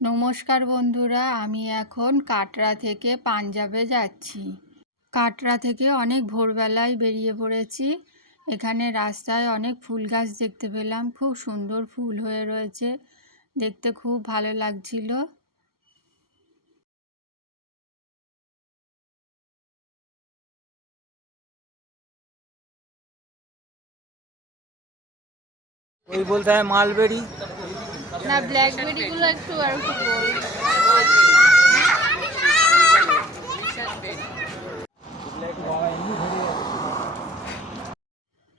নমস্কার বন্ধুরা, আমি এখন কাটরা থেকে পাঞ্জাবে যাচ্ছি। কাটরা থেকে অনেক ভোরবেলায় বেরিয়ে পড়েছি। এখানে রাস্তায় অনেক ফুল গাছ দেখতে পেলাম। খুব সুন্দর ফুল হয়ে রয়েছে। দেখতে খুব ভালো লাগছিল। ওই বলতে হয় মালবেড়ি না ব্ল্যাকবেরি গুলো একটু আর একটু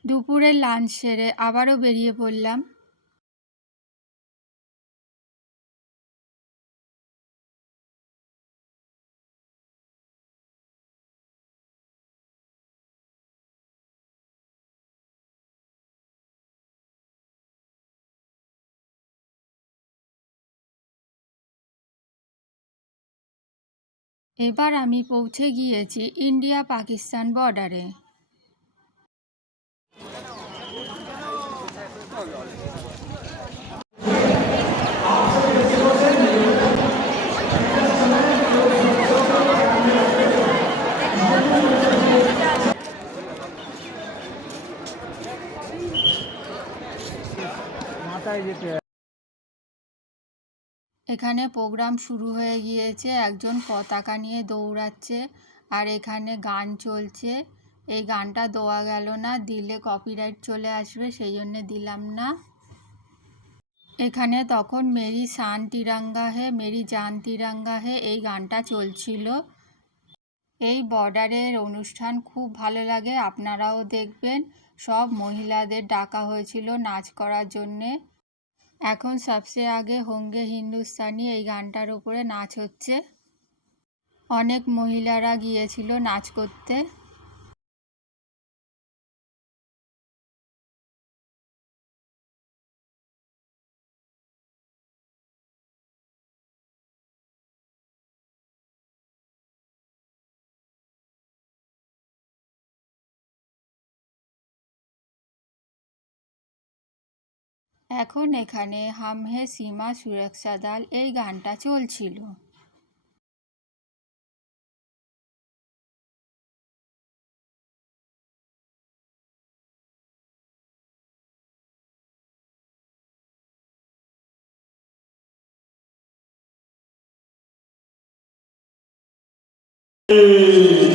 দুপুরের লাঞ্চ সেরে আবারও বেরিয়ে পড়লাম। এবার আমি পৌঁছে গিয়েছি ইন্ডিয়া পাকিস্তান বর্ডারে এখানে প্রোগ্রাম শুরু হয়ে গিয়েছে। একজন পতাকা নিয়ে দৌড়াচ্ছে আর এখানে গান চলছে। এই গানটা দেওয়া গেল না, দিলে কপিরাইট চলে আসবে, সেই জন্য দিলাম না। এখানে তখন মেরি শান তিরাঙ্গা হে, মেরি জান তিরাঙ্গা হে, এই গানটা চলছিল। এই বর্ডারের অনুষ্ঠান খুব ভালো লাগে, আপনারাও দেখবেন। সব মহিলাদের ডাকা হয়েছিল নাচ করার জন্যে। এখন সবচেয়ে আগে হোঙ্গে হিন্দুস্তানি এই গানটার উপরে নাচ হচ্ছে। অনেক মহিলারা গিয়েছিল নাচ করতে। এখন এখানে হাম হে সীমা সুরক্ষা দাল এই গানটা চলছিল Hey!